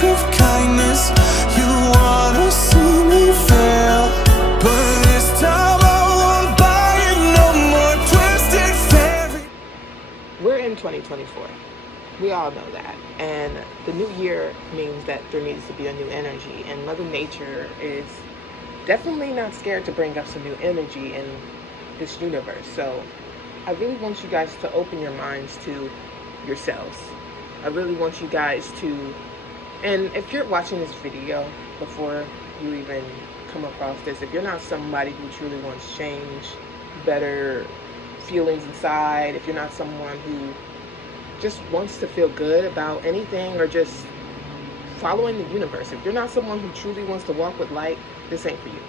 ask of kindness. You wanna see me fail, but this time I won't buy it no more. Twisted fairy. We're in 2024. We all know that. And the new year means that there needs to be a new energy. And Mother Nature is definitely not scared to bring up some new energy in this universe. So I really want you guys to open your minds to yourselves. I really want you guys to, and if you're watching this video before you even come across this, if you're not somebody who truly wants change, better feelings inside, if you're not someone who just wants to feel good about anything or just following the universe, if you're not someone who truly wants to walk with light, this ain't for you.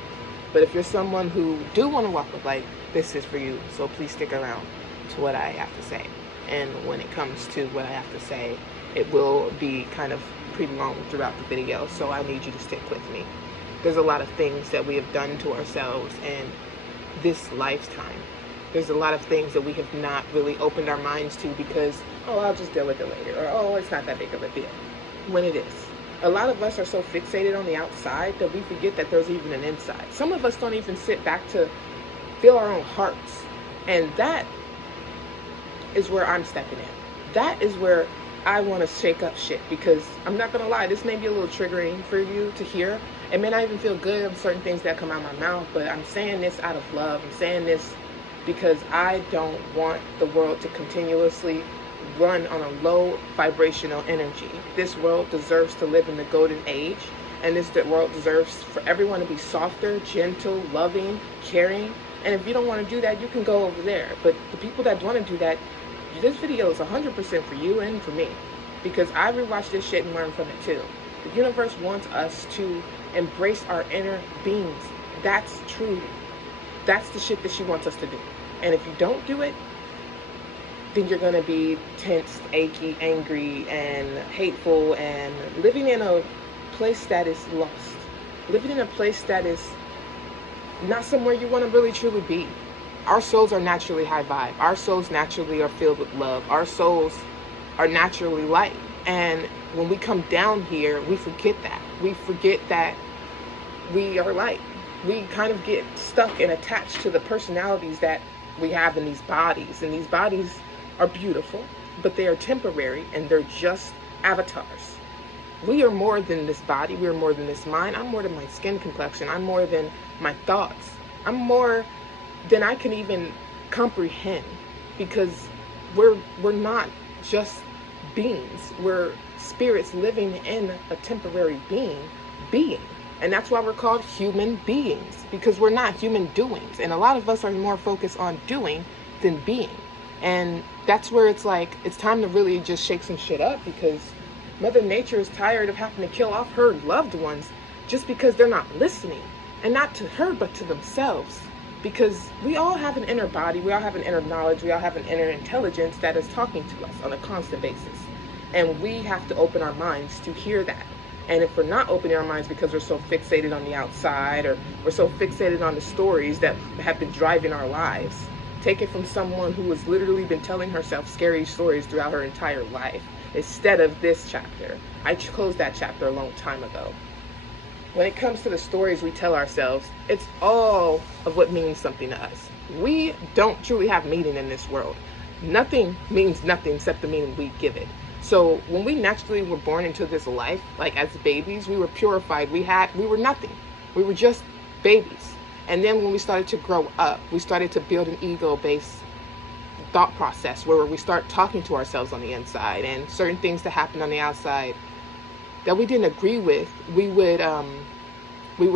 But if you're someone who do want to walk with light, this is for you. So please stick around to what I have to say. And when it comes to what I have to say, it will be kind of pretty long throughout the video, so I need you to stick with me. There's a lot of things that we have done to ourselves in this lifetime. There's a lot of things that we have not really opened our minds to because, oh, I'll just deal with it later, or oh, it's not that big of a deal, when it is. A lot of us are so fixated on the outside that we forget that there's even an inside. Some of us don't even sit back to feel our own hearts, and that is where I'm stepping in. That is where I want to shake up shit, because I'm not gonna lie, this may be a little triggering for you to hear. It may not even feel good on certain things that come out of my mouth, but I'm saying this out of love. I'm saying this because I don't want the world to continuously run on a low vibrational energy. This world deserves to live in the golden age, and this world deserves for everyone to be softer, gentle, loving, caring. And if you don't want to do that, you can go over there. But the people that want to do that, this video is 100% for you and for me, because I rewatched this shit and learned from it too. The universe wants us to embrace our inner beings. That's true. That's the shit that she wants us to do. And if you don't do it, then you're going to be tense, achy, angry, and hateful, and living in a place that is lost. Living in a place that is not somewhere you want to really truly be. Our souls are naturally high vibe. Our souls naturally are filled with love. Our souls are naturally light. And when we come down here, we forget that. We forget that we are light. We kind of get stuck and attached to the personalities that we have in these bodies. And these bodies are beautiful, but they are temporary, and they're just avatars. We are more than this body. We are more than this mind. I'm more than my skin complexion. I'm more than my thoughts. I'm more than I can even comprehend, because we're not just beings. We're spirits living in a temporary being. And that's why we're called human beings, because we're not human doings. And a lot of us are more focused on doing than being. And that's where it's like, it's time to really just shake some shit up, because Mother Nature is tired of having to kill off her loved ones just because they're not listening. And not to her, but to themselves. Because we all have an inner body, we all have an inner knowledge, we all have an inner intelligence that is talking to us on a constant basis. And we have to open our minds to hear that. And if we're not opening our minds because we're so fixated on the outside, or we're so fixated on the stories that have been driving our lives, take it from someone who has literally been telling herself scary stories throughout her entire life, instead of this chapter. I closed that chapter a long time ago. When it comes to the stories we tell ourselves, it's all of what means something to us. We don't truly have meaning in this world. Nothing means nothing except the meaning we give it. So when we naturally were born into this life, like as babies, we were purified. We were nothing. We were just babies. And then when we started to grow up, we started to build an ego-based thought process where we start talking to ourselves on the inside, and certain things that happen on the outside that we didn't agree with, we would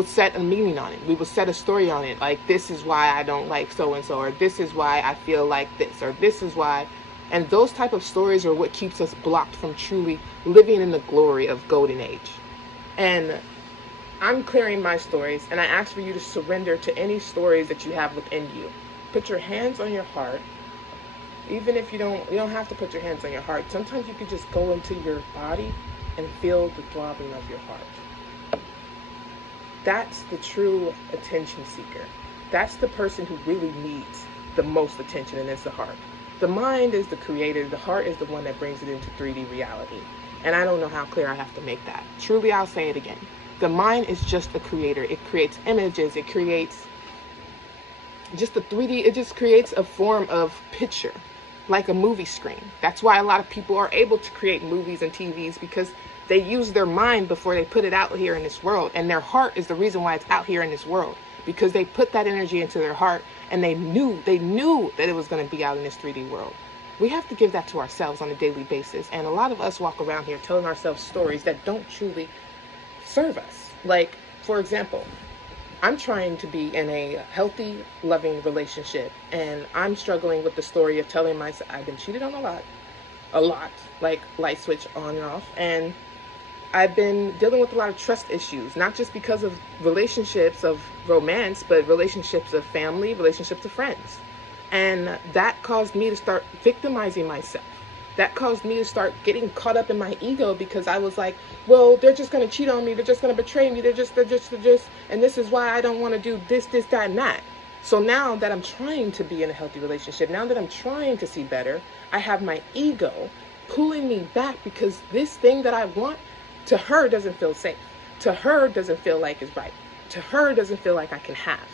set a meaning on it. We would set a story on it, like, this is why I don't like so-and-so, or this is why I feel like this, or this is why. And those type of stories are what keeps us blocked from truly living in the glory of golden age. And I'm clearing my stories, and I ask for you to surrender to any stories that you have within you. Put your hands on your heart. Even if you don't have to put your hands on your heart. Sometimes you could just go into your body and feel the throbbing of your heart. That's the true attention seeker. That's the person who really needs the most attention, and it's the heart. The mind is the creator. The heart is the one that brings it into 3D reality. And I don't know how clear I have to make that. Truly, I'll say it again. The mind is just a creator. It creates images. It creates just a 3D. It just creates a form of picture, like a movie screen. That's why a lot of people are able to create movies and TVs, because they use their mind before they put it out here in this world. And their heart is the reason why it's out here in this world, because they put that energy into their heart, and they knew that it was going to be out in this 3D world. We have to give that to ourselves on a daily basis. And a lot of us walk around here telling ourselves stories that don't truly serve us. Like, for example, I'm trying to be in a healthy, loving relationship, and I'm struggling with the story of telling myself I've been cheated on a lot, like light switch on and off. And I've been dealing with a lot of trust issues, not just because of relationships of romance, but relationships of family, relationships of friends. And that caused me to start victimizing myself. That caused me to start getting caught up in my ego, because I was like, well, they're just going to cheat on me. They're just going to betray me. They're just, and this is why I don't want to do this, that, and that. So now that I'm trying to be in a healthy relationship, now that I'm trying to see better, I have my ego pulling me back, because this thing that I want, to her doesn't feel safe. To her doesn't feel like it's right. To her doesn't feel like I can have.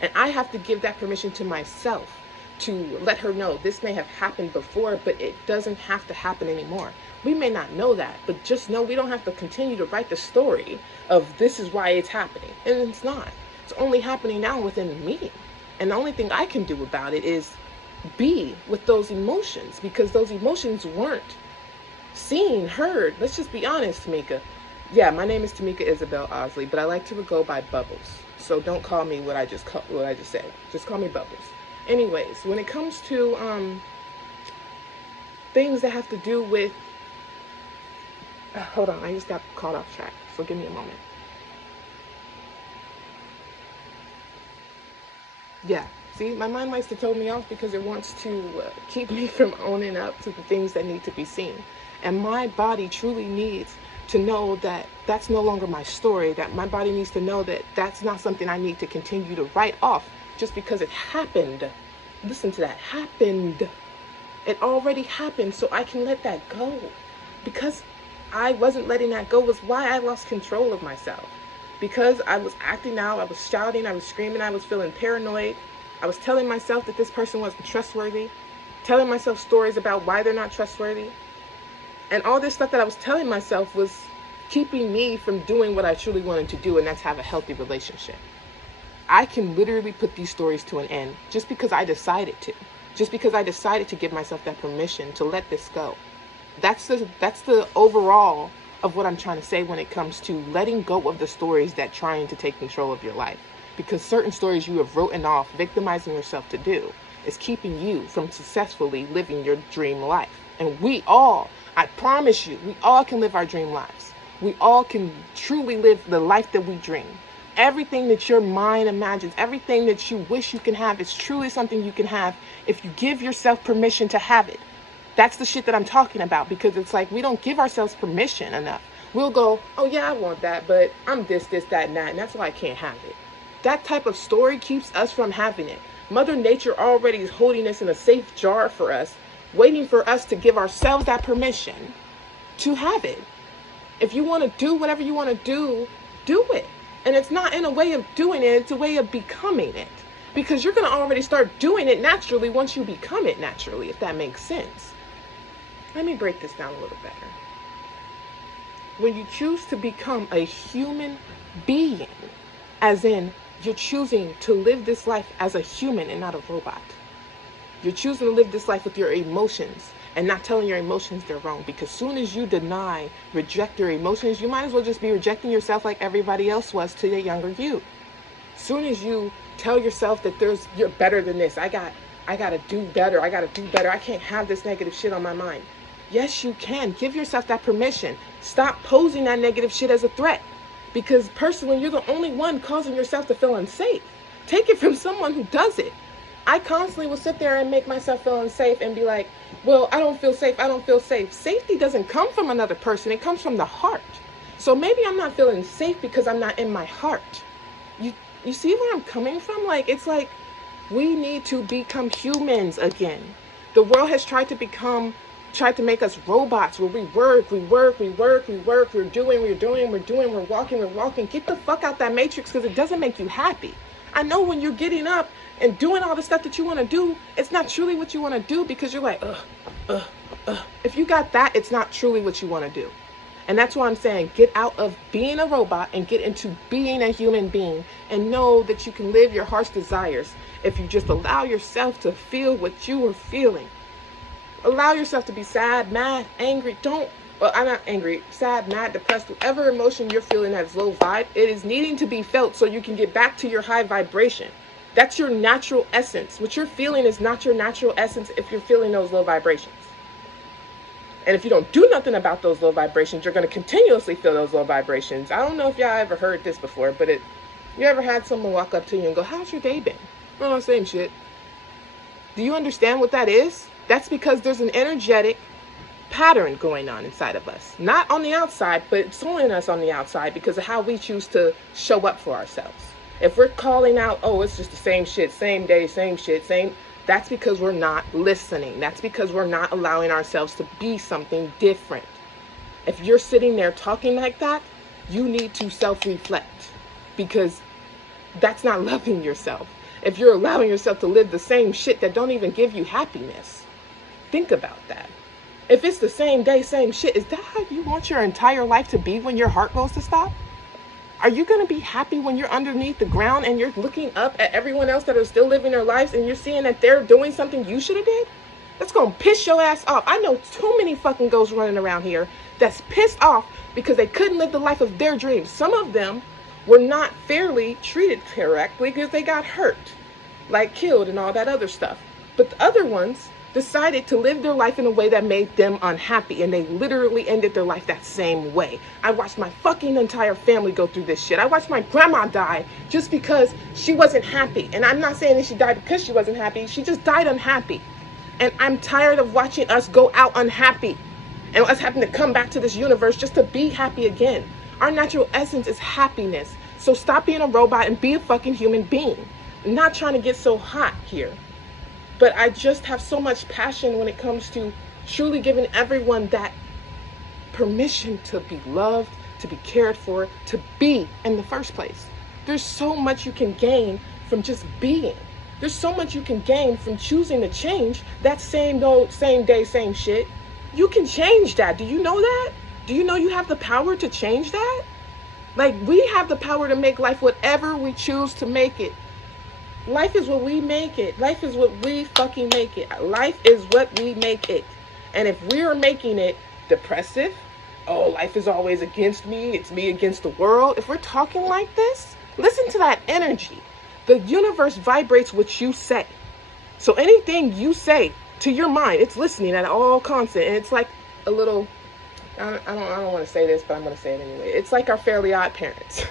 And I have to give that permission to myself, to let her know this may have happened before, but it doesn't have to happen anymore. We may not know that, but just know we don't have to continue to write the story of this is why it's happening. And it's not. It's only happening now within me. And the only thing I can do about it is be with those emotions, because those emotions weren't seen, heard. Let's just be honest, Tamika. Yeah, my name is Tamika Isabel Osley, but I like to go by Bubbles. So don't call me what I just said. Just call me Bubbles. Anyways, when it comes to things that have to do with, hold on, I just got caught off track, so give me a moment. Yeah, see, my mind likes to throw me off because it wants to keep me from owning up to the things that need to be seen. And my body truly needs to know that that's no longer my story, that my body needs to know that that's not something I need to continue to write off just because it happened. Listen to that, happened. It already happened, so I can let that go. Because I wasn't letting that go was why I lost control of myself. Because I was acting out, I was shouting, I was screaming, I was feeling paranoid. I was telling myself that this person wasn't trustworthy, telling myself stories about why they're not trustworthy. And all this stuff that I was telling myself was keeping me from doing what I truly wanted to do, and that's have a healthy relationship. I can literally put these stories to an end just because I decided to. Just because I decided to give myself that permission to let this go. That's the overall of what I'm trying to say when it comes to letting go of the stories that trying to take control of your life. Because certain stories you have written off, victimizing yourself to do, is keeping you from successfully living your dream life. And we all, I promise you, we all can live our dream lives. We all can truly live the life that we dream. Everything that your mind imagines, everything that you wish you can have, is truly something you can have if you give yourself permission to have it. That's the shit that I'm talking about, because it's like we don't give ourselves permission enough. We'll go, oh yeah, I want that, but I'm this, that, and that, and that's why I can't have it. That type of story keeps us from having it. Mother Nature already is holding this in a safe jar for us, waiting for us to give ourselves that permission to have it. If you want to do whatever you want to do it. And it's not in a way of doing it, it's a way of becoming it. Because you're going to already start doing it naturally once you become it naturally, if that makes sense. Let me break this down a little better. When you choose to become a human being, as in you're choosing to live this life as a human and not a robot. You're choosing to live this life with your emotions and not telling your emotions they're wrong. Because soon as you reject your emotions, you might as well just be rejecting yourself like everybody else was to the younger you. Soon as you tell yourself that you're better than this, I gotta do better, I can't have this negative shit on my mind. Yes, you can. Give yourself that permission. Stop posing that negative shit as a threat. Because personally, you're the only one causing yourself to feel unsafe. Take it from someone who does it. I constantly will sit there and make myself feel unsafe and be like, well, I don't feel safe. Safety doesn't come from another person. It comes from the heart. So maybe I'm not feeling safe because I'm not in my heart. You see where I'm coming from? It's like we need to become humans again. The world has tried to become tried to make us robots where we work, we're doing, we're walking. Get the fuck out that matrix, because it doesn't make you happy. I know when you're getting up and doing all the stuff that you want to do, it's not truly what you want to do, because you're like, If you got that, it's not truly what you want to do. And that's why I'm saying, get out of being a robot and get into being a human being, and know that you can live your heart's desires if you just allow yourself to feel what you are feeling. Allow yourself to be sad, mad, angry. I'm not angry, sad, mad, depressed, whatever emotion you're feeling that's low vibe, it is needing to be felt so you can get back to your high vibration. That's your natural essence. What you're feeling is not your natural essence if you're feeling those low vibrations. And if you don't do nothing about those low vibrations, you're going to continuously feel those low vibrations. I don't know if y'all ever heard this before, but you ever had someone walk up to you and go, how's your day been? Oh, same shit. Do you understand what that is? That's because there's an energetic pattern going on inside of us. Not on the outside, but it's only in us on the outside because of how we choose to show up for ourselves. If we're calling out, oh, it's just the same shit, same day, same shit, that's because we're not listening. That's because we're not allowing ourselves to be something different. If you're sitting there talking like that, you need to self-reflect, because that's not loving yourself. If you're allowing yourself to live the same shit that don't even give you happiness, think about that. If it's the same day, same shit, is that how you want your entire life to be when your heart goes to stop? Are you going to be happy when you're underneath the ground and you're looking up at everyone else that are still living their lives and you're seeing that they're doing something you should have did? That's going to piss your ass off. I know too many fucking ghosts running around here that's pissed off because they couldn't live the life of their dreams. Some of them were not fairly treated correctly because they got hurt, like killed and all that other stuff. But the other ones decided to live their life in a way that made them unhappy, and they literally ended their life that same way. I watched my fucking entire family go through this shit. I watched my grandma die just because she wasn't happy. And I'm not saying that she died because she wasn't happy. She just died unhappy. And I'm tired of watching us go out unhappy and us having to come back to this universe just to be happy again. Our natural essence is happiness. So stop being a robot and be a fucking human being. I'm not trying to get so hot here, but I just have so much passion when it comes to truly giving everyone that permission to be loved, to be cared for, to be in the first place. There's so much you can gain from just being. There's so much you can gain from choosing to change that same day, same shit. You can change that. Do you know that? Do you know you have the power to change that? Like, we have the power to make life whatever we choose to make it. Life is what we make it. Life is what we fucking make it. Life is what we make it. And if we're making it depressive, oh, life is always against me, it's me against the world. If we're talking like this, listen to that energy. The universe vibrates what you say. So anything you say to your mind, it's listening at all constant. And it's like a little, I don't want to say this, but I'm going to say it anyway. It's like our Fairly Odd Parents.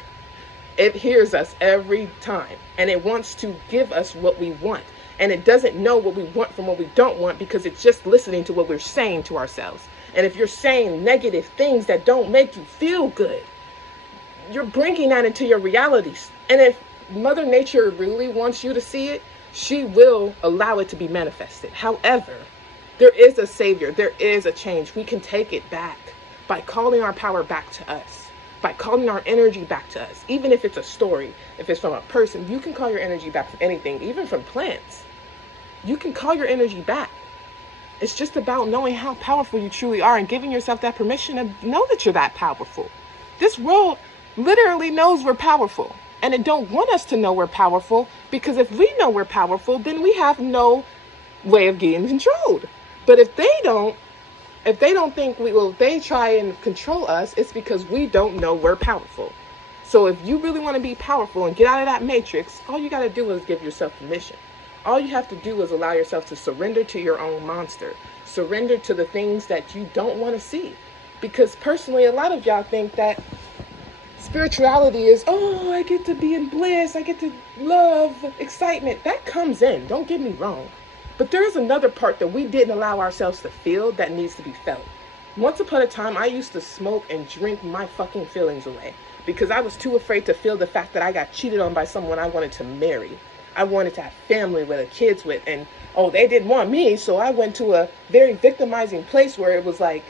It hears us every time, and it wants to give us what we want. And it doesn't know what we want from what we don't want, because it's just listening to what we're saying to ourselves. And if you're saying negative things that don't make you feel good, you're bringing that into your realities. And if Mother Nature really wants you to see it, she will allow it to be manifested. However, there is a savior. There is a change. We can take it back by calling our power back to us. By calling our energy back to us. Even if it's a story, if it's from a person, you can call your energy back from anything, even from plants. You can call your energy back. It's just about knowing how powerful you truly are and giving yourself that permission to know that you're that powerful. This world literally knows we're powerful, and it don't want us to know we're powerful, because if we know we're powerful, then we have no way of getting controlled. But if they don't think if they try and control us, it's because we don't know we're powerful. So if you really want to be powerful and get out of that matrix, all you got to do is give yourself permission. All you have to do is allow yourself to surrender to your own monster. Surrender to the things that you don't want to see. Because personally, a lot of y'all think that spirituality is, oh, I get to be in bliss, I get to love, excitement. That comes in, don't get me wrong. But there is another part that we didn't allow ourselves to feel that needs to be felt. Once upon a time, I used to smoke and drink my fucking feelings away because I was too afraid to feel the fact that I got cheated on by someone I wanted to marry. I wanted to have family with, kids with, and oh, they didn't want me, so I went to a very victimizing place where it was like,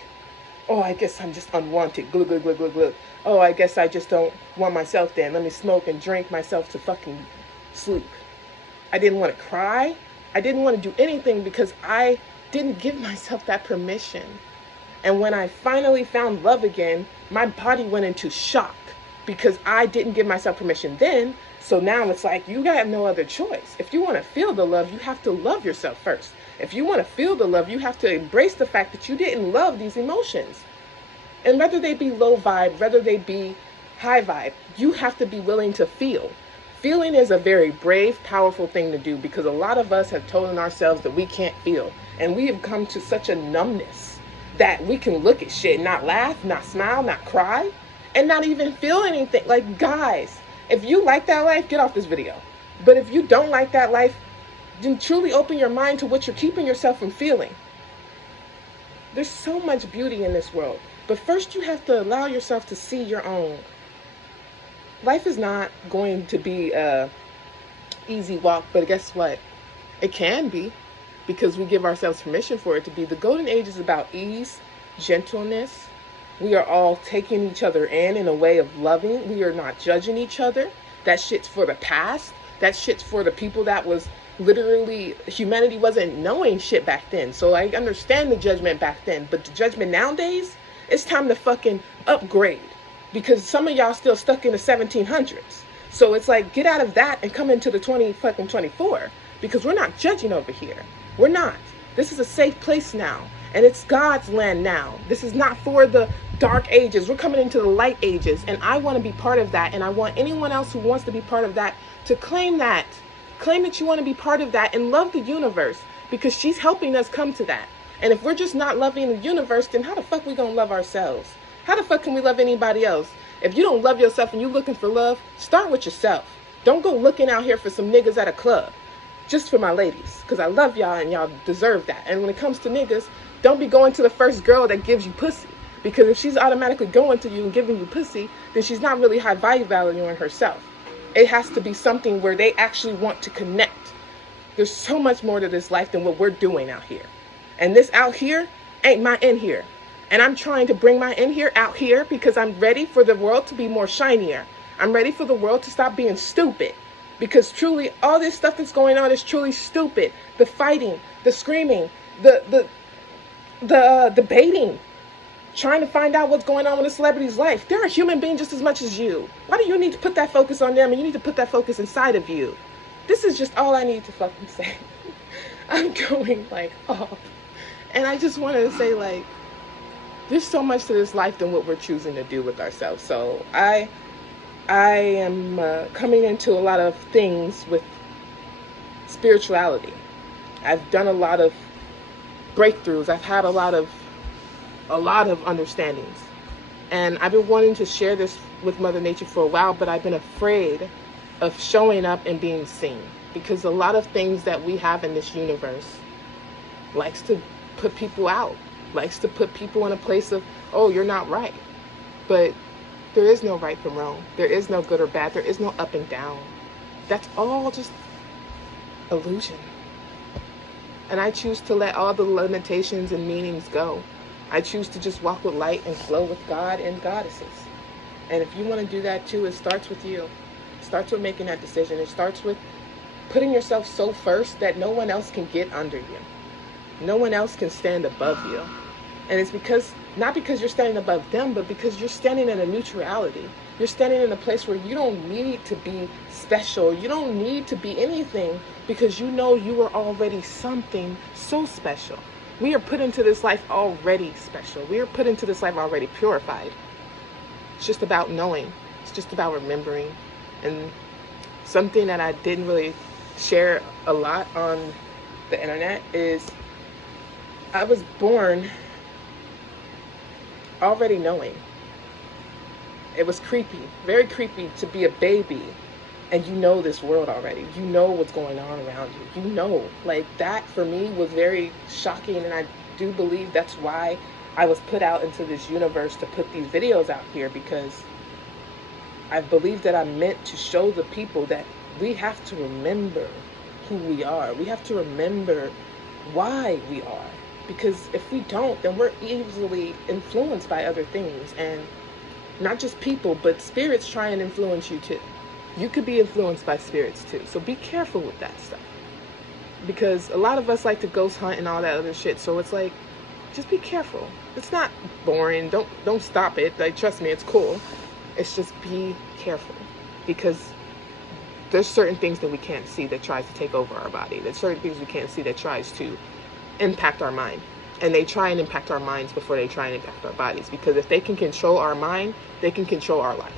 oh, I guess I'm just unwanted. Glug, glug, glug, glug, glug. Oh, I guess I just don't want myself then. Let me smoke and drink myself to fucking sleep. I didn't want to cry. I didn't want to do anything because I didn't give myself that permission. And when I finally found love again, my body went into shock because I didn't give myself permission then. So now it's like, you got no other choice. If you want to feel the love, you have to love yourself first. If you want to feel the love, you have to embrace the fact that you didn't love these emotions. And whether they be low vibe, whether they be high vibe, you have to be willing to feel. Feeling is a very brave, powerful thing to do because a lot of us have told ourselves that we can't feel. And we have come to such a numbness that we can look at shit, not laugh, not smile, not cry, and not even feel anything. Like, guys, if you like that life, get off this video. But if you don't like that life, then truly open your mind to what you're keeping yourself from feeling. There's so much beauty in this world. But first you have to allow yourself to see your own. Life is not going to be a easy walk, but guess what? It can be because we give ourselves permission for it to be. The golden age is about ease, gentleness. We are all taking each other in a way of loving. We are not judging each other. That shit's for the past. That shit's for the people that was literally, humanity wasn't knowing shit back then. So I understand the judgment back then, but the judgment nowadays, it's time to fucking upgrade because some of y'all still stuck in the 1700s. So it's like, get out of that and come into the 2024 because we're not judging over here. We're not. This is a safe place now and it's God's land now. This is not for the dark ages. We're coming into the light ages and I want to be part of that. And I want anyone else who wants to be part of that to claim that. Claim that you want to be part of that and love the universe because she's helping us come to that. And if we're just not loving the universe, then how the fuck we gonna love ourselves? How the fuck can we love anybody else? If you don't love yourself and you looking for love, start with yourself. Don't go looking out here for some niggas at a club. Just for my ladies, because I love y'all and y'all deserve that. And when it comes to niggas, don't be going to the first girl that gives you pussy. Because if she's automatically going to you and giving you pussy, then she's not really high value valuing herself. It has to be something where they actually want to connect. There's so much more to this life than what we're doing out here. And this out here ain't my in here. And I'm trying to bring my in here out here because I'm ready for the world to be more shinier. I'm ready for the world to stop being stupid. Because truly, all this stuff that's going on is truly stupid. The fighting, the screaming, the debating, trying to find out what's going on with a celebrity's life. They're a human being just as much as you. Why do you need to put that focus on them and you need to put that focus inside of you? This is just all I need to fucking say. I'm going like off. And I just wanted to say like, there's so much to this life than what we're choosing to do with ourselves. So I am coming into a lot of things with spirituality. I've done a lot of breakthroughs. I've had a lot of understandings. And I've been wanting to share this with Mother Nature for a while, but I've been afraid of showing up and being seen. Because a lot of things that we have in this universe likes to put people out. Likes to put people in a place of, oh, you're not right. But there is no right from wrong. There is no good or bad. There is no up and down. That's all just illusion. And I choose to let all the limitations and meanings go. I choose to just walk with light and flow with God and goddesses. And if you want to do that too, it starts with you. It starts with making that decision. It starts with putting yourself so first that no one else can get under you. No one else can stand above you. And it's because, not because you're standing above them, but because you're standing in a neutrality. You're standing in a place where you don't need to be special. You don't need to be anything because you know you are already something so special. We are put into this life already special. We are put into this life already purified. It's just about knowing. It's just about remembering. And something that I didn't really share a lot on the internet is I was born already knowing. It was creepy, very creepy to be a baby and you know this world already. You know what's going on around you. You know, like that for me was very shocking, and I do believe that's why I was put out into this universe to put these videos out here, because I believe that I'm meant to show the people that we have to remember who we are. We have to remember why we are. Because if we don't, then we're easily influenced by other things. And not just people, but spirits try and influence you too. You could be influenced by spirits too. So be careful with that stuff. Because a lot of us like to ghost hunt and all that other shit. So it's like, just be careful. It's not boring. Don't stop it. Like, trust me, it's cool. It's just be careful. Because there's certain things that we can't see that tries to take over our body. There's certain things we can't see that tries to impact our mind. And they try and impact our minds before they try and impact our bodies. Because if they can control our mind, they can control our life.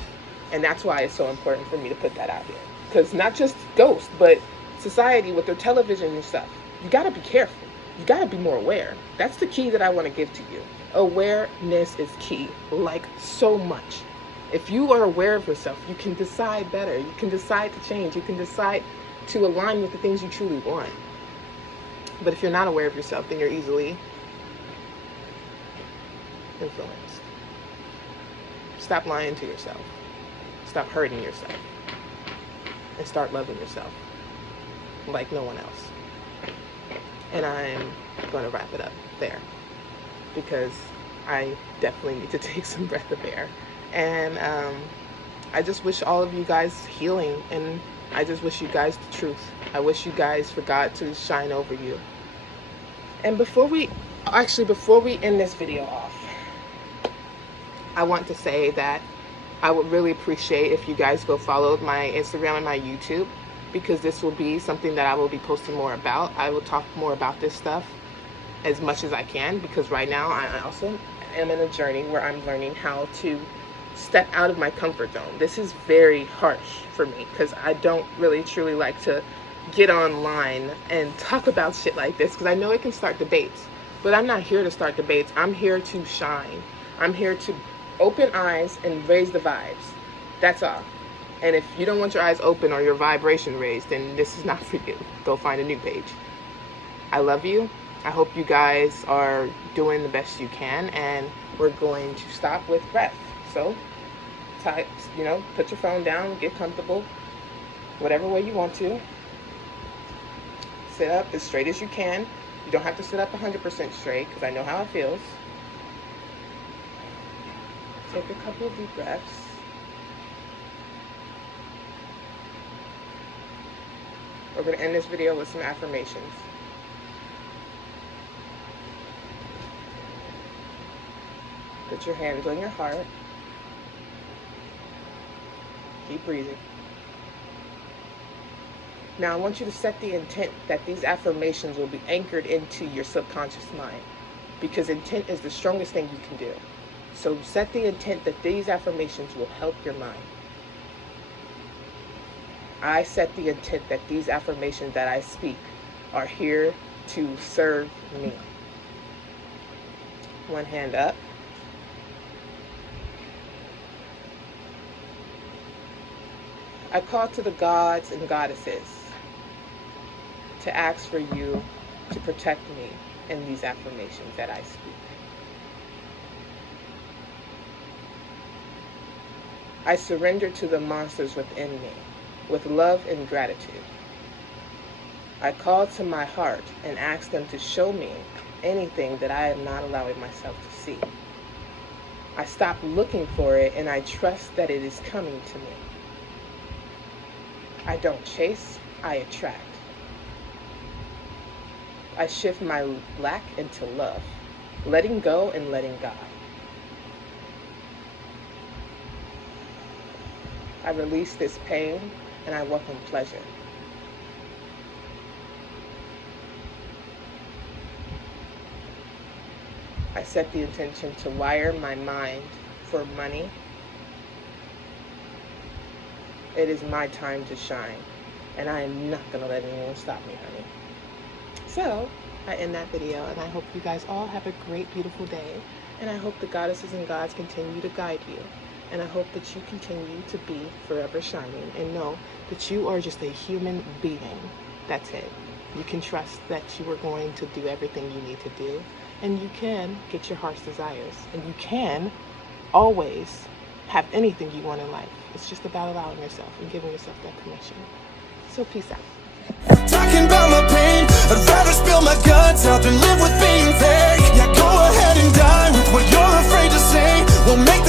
And that's why it's so important for me to put that out here. Because not just ghosts, but society with their television and stuff. You got to be careful. You got to be more aware. That's the key that I want to give to you. Awareness is key, like so much. If you are aware of yourself, you can decide better. You can decide to change. You can decide to align with the things you truly want. But if you're not aware of yourself, then you're easily influenced. Stop lying to yourself. Stop hurting yourself. And start loving yourself like no one else. And I'm going to wrap it up there because I definitely need to take some breath of air. And I just wish all of you guys healing, and I just wish you guys the truth. I wish you guys for God to shine over you. And before we end this video off, I want to say that I would really appreciate if you guys go follow my Instagram and my YouTube, because this will be something that I will be posting more about. I will talk more about this stuff as much as I can, because right now I also am in a journey where I'm learning how to step out of my comfort zone. This is very harsh for me because I don't really truly like to get online and talk about shit like this, because I know it can start debates, but I'm not here to start debates. I'm here to shine. I'm here to open eyes and raise the vibes. That's all. And if you don't want your eyes open or your vibration raised, then this is not for you. Go find a new page. I love you. I hope you guys are doing the best you can, and we're going to stop with breath. So, put your phone down, get comfortable, whatever way you want to. Sit up as straight as you can. You don't have to sit up 100% straight, because I know how it feels. Take a couple of deep breaths. We're going to end this video with some affirmations. Put your hands on your heart. Keep breathing. Now I want you to set the intent that these affirmations will be anchored into your subconscious mind, because intent is the strongest thing you can do. So set the intent that these affirmations will help your mind. I set the intent that these affirmations that I speak are here to serve me. One hand up. I call to the gods and goddesses to ask for you to protect me in these affirmations that I speak. I surrender to the monsters within me with love and gratitude. I call to my heart and ask them to show me anything that I am not allowing myself to see. I stop looking for it and I trust that it is coming to me. I don't chase, I attract. I shift my lack into love, letting go and letting God. I release this pain and I welcome pleasure. I set the intention to wire my mind for money. It is my time to shine, and I am not going to let anyone stop me, honey. So, I end that video, and I hope you guys all have a great, beautiful day, and I hope the goddesses and gods continue to guide you, and I hope that you continue to be forever shining, and know that you are just a human being. That's it. You can trust that you are going to do everything you need to do, and you can get your heart's desires, and you can always have anything you want in life. It's just about allowing yourself and giving yourself that permission. So peace out. Talking about my pain, I'd rather spill my guts out than live with being fake. Yeah, go ahead and die with what you're afraid to say. We'll make